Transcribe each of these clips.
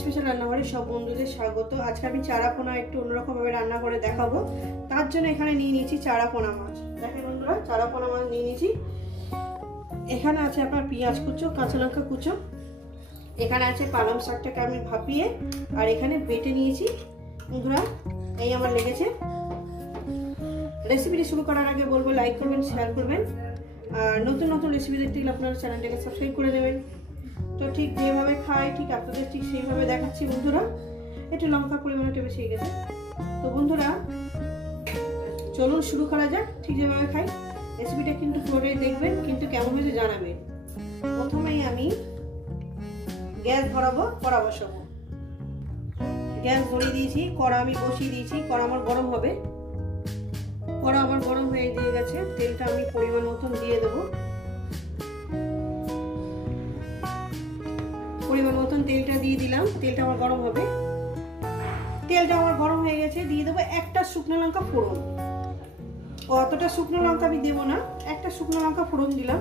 Special রান্নাঘরে সব বন্ধুদের স্বাগত। আজকে আমি চারাপোনা একটু অন্যরকম ভাবে রান্না করে দেখাবো। তার জন্য এখানে নিয়ে নিয়েছি চারাপোনা মাছ। দেখেন বন্ধুরা, চারাপোনা মাছ নিয়ে নিয়েছি। এখানে আছে আপনার পেঁয়াজ কুচো, কাঁচা লঙ্কা কুচো, এখানে আছে পালং শাকটাকে আমি ভাপিয়ে আর এখানে বেটে নিয়েছি। বন্ধুরা এই আমার লেগেছে। রেসিপিটি শুরু করার আগে বলবো লাইক করবেন, শেয়ার করবেন, আর নতুন নতুন রেসিপি দেখতে গেলে আপনারা চ্যানেলটাকে সাবস্ক্রাইব করে দেবেন। তো ঠিক যেভাবে খাই ঠিক আপনাদের ঠিক সেইভাবে দেখাচ্ছি। বন্ধুরা একটু লঙ্কার পরিমাণটা বেশি হয়ে গেছে। তো বন্ধুরা চলুন শুরু করা যাক। ঠিক যেভাবে খাই রেসিপিটা কিন্তু করে দেখবেন, কিন্তু কেমন হয়েছে জানাবেন। প্রথমেই আমি গ্যাস ধরাবো, কড়া বসাবো। গ্যাস ধরিয়ে দিয়েছি, কড়া আমি বসিয়ে দিয়েছি। কড়া আমার গরম হবে। কড়া আমার গরম হয়ে দিয়ে গেছে। তেলটা আমি পরিমাণ মতন দিয়ে দেবো। পরিমাণ মতন তেলটা দিয়ে দিলাম। তেলটা আমার গরম হবে। তেলটা আমার গরম হয়ে গেছে। দিয়ে দেবো একটা শুকনো লঙ্কা ফোড়ন। অতটা শুকনো লঙ্কা আমি দেবো না, একটা শুকনো লঙ্কা ফোড়ন দিলাম।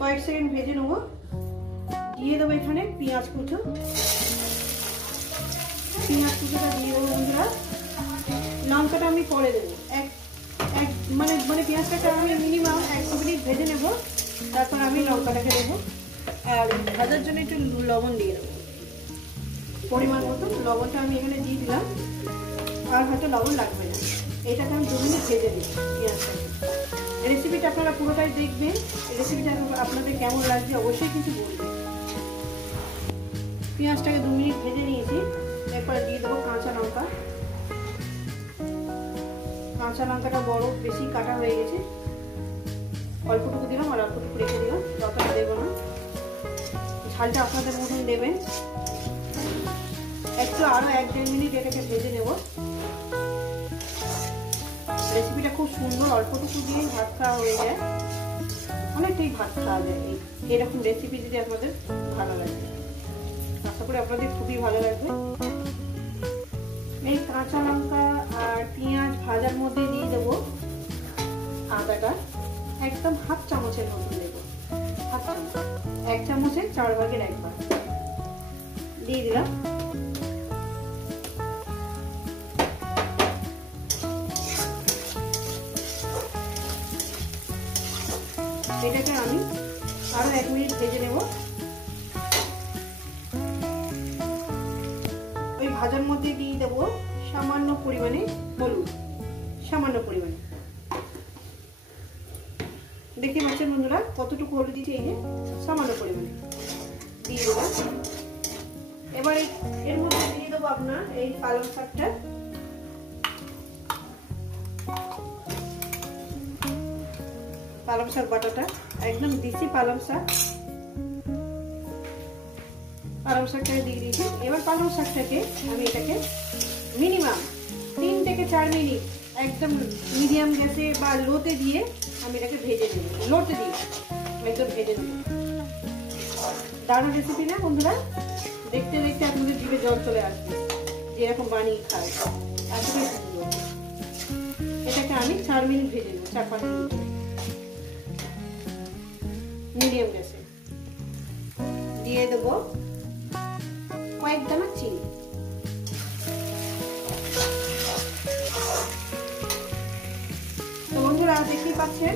কয়েক সেকেন্ড ভেজে নেবো। দিয়ে দেবো এখানে পেঁয়াজ কুচো। পেঁয়াজ কুচোটা দিয়ে দেবো। বন্ধুরা লঙ্কাটা আমি পরে দেবো। মানে পেঁয়াজটাকে আমি মিনিমাম 1 মিনিট ভেজে নেবো। তারপর আমি লঙ্কাটাকে দেবো। আর ভাজার জন্য একটু লবণ দিয়ে দেবো। পরিমাণ মতো লবণটা আমি এখানে দিয়ে দিলাম। আর হয়তো লবণ লাগবে না। এটাকে আমি 2 মিনিট ভেজে দিই পেঁয়াজটাকে। রেসিপিটা আপনারা পুরোটাই দেখবেন। রেসিপিটা আপনাদের কেমন লাগছে অবশ্যই কিছু বলবেন। পেঁয়াজটাকে 2 মিনিট ভেজে নিয়েছি। এরপর দিয়ে দেবো কাঁচা লঙ্কা। কাঁচা লঙ্কাটা বড় বেশি কাটা হয়ে গেছে। অল্পটুকু দিলাম আর অল্পটুকু রেখে দিলাম, ততটা দেবো না। ঝালটা আপনাদের মতন দেবেন। একটু আরো 1-1.5 মিনিট এটাকে ভেজে নেব। রেসিপিটা খুব সুন্দর, অল্পটুকু দিয়ে ভাত খাওয়া হয়ে যায়। অনেকটাই ভাত খাওয়া যায় এরকম রেসিপি যদি আপনাদের ভালো লাগে। আশা করি আপনাদের খুবই ভালো লাগবে। এই কাঁচা লঙ্কা আর পেঁয়াজ ভাজার মধ্যে দিয়ে দেবো আদাটা। একদম হাফ চামচের মধ্যে দেবো। হাফ চামচ, 1 চামচের 4 ভাগের 1 ভাগ দিয়ে দিলাম। এটাকে আমি আরো 1 মিনিট ভেজে নেব। ওই ভাজার মধ্যে দিয়ে দেবো সামান্য পরিমাণে হলুদ। সামান্য পরিমাণে দেখতে পাচ্ছেন বন্ধুরা কতটুকু হলুদ দিয়েছি। এই যে সামান্য পরিমাণে দিয়ে দেবো। এবার এর মধ্যে দিয়ে দেবো আপনার এই পালং শাকটা। পালং শাক বাটাটা একদম দিচ্ছি। পালং শাকটাকে দিয়ে দিয়েছি। এবার পালং শাকটাকে আমি এটাকে মিনিমাম 3 থেকে 4 মিনিট একদম মিডিয়াম গ্যাসে বা লোতে দিয়ে আমি এটাকে ভেজে নেব। লোতে দিয়ে একদম ভেজে নেব। দারুণ রেসিপি না বন্ধুরা? দেখতে দেখতে আপনাদের জিভে জল চলে আসবে যেরকম বানিয়ে খায়। আসলে এটাকে আমি 4 মিনিট ভেজে নেব। 4-5 মিনিট মিডিয়াম গ্যাসে। দিয়ে দেবো কয়েক দানা চিনি। তো বন্ধুরা দেখতেই পাচ্ছেন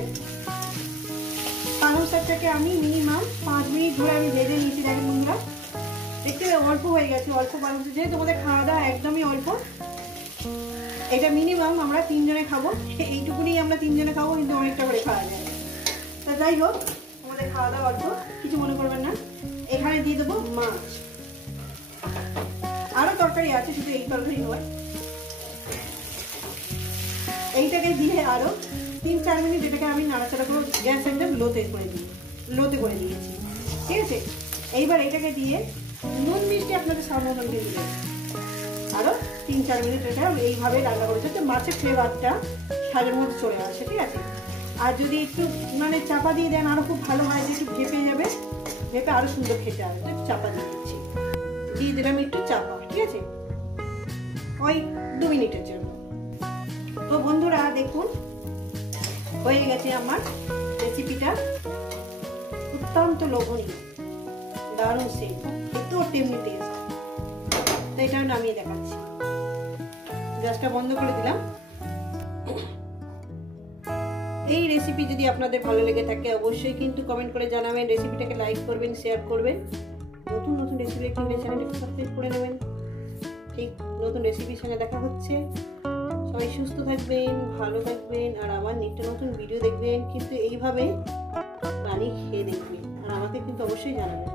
পালং শাকটাকে আমি মিনিমাম 5 মিনিট ধরে আমি ভেজে নিয়েছি। দেখেন বন্ধুরা দেখতে অল্প হয়ে গেছে। অল্প পালং শাক যেহেতু তোমাদের খাওয়া দাওয়া একদমই অল্প। এটা মিনিমাম আমরা 3 জনে খাবো। এইটুকুনি আমরা 3 জনে খাবো, কিন্তু অনেকটা করে খাওয়া যায়। তা যাই হোক আমাদের খাওয়া দাওয়া অল্প, কিছু মনে করবেন না। এখানে দিয়ে দেবো মাছ। আরো তরকারি আছে, শুধু এই তরকারি নয়। এইটাকে দিয়ে আরো 3-4 মিনিট এটাকে আমি নাড়াচাড়া করে গ্যাস একদম লোতে করে দিয়েছি। ঠিক আছে, এইবার এটাকে দিয়ে নুন মিষ্টি আপনাদের সামনে দিয়ে দিবেন। আরো 3-4 মিনিট এটা এইভাবে রান্না করে যাতে মাছের ফ্লেভারটা শাকের মধ্যে চলে আসে। ঠিক আছে, আর যদি একটু চাপা দিয়ে দেন আরো খুব ভালো হয়, যে একটু ভেপে যাবে, ভেপে আরো সুন্দর খেতে হবে। একটু চাপা দিয়ে দিচ্ছি। দিয়ে দিলাম একটু চাপা। ঠিক আছে, ওই 2 মিনিটের জন্য। তো বন্ধুরা দেখুন হয়ে গেছে আমার রেসিপিটা। অত্যন্ত লোভনীয়। দারুণ সেন্ট, দেখতেও তেমনি টেস্ট। তো এটাও নামিয়ে দেখাচ্ছি। গ্যাসটা বন্ধ করে দিলাম। এই রেসিপি যদি আপনাদের ভালো লেগে থাকে অবশ্যই কিন্তু কমেন্ট করে জানাবেন, রেসিপিটাকে লাইক করবেন, শেয়ার করবেন। নতুন নতুন রেসিপি দেখতে হলে চ্যানেলটাকে সাবস্ক্রাইব করে নেবেন। ঠিক নতুন রেসিপির সঙ্গে দেখা হচ্ছে। সবাই সুস্থ থাকবেন, ভালো থাকবেন, আর আমার নিত্য নতুন ভিডিও দেখবেন। কিন্তু এইভাবে রানি খেয়ে দেখবেন আর আমাকে কিন্তু অবশ্যই জানাবেন।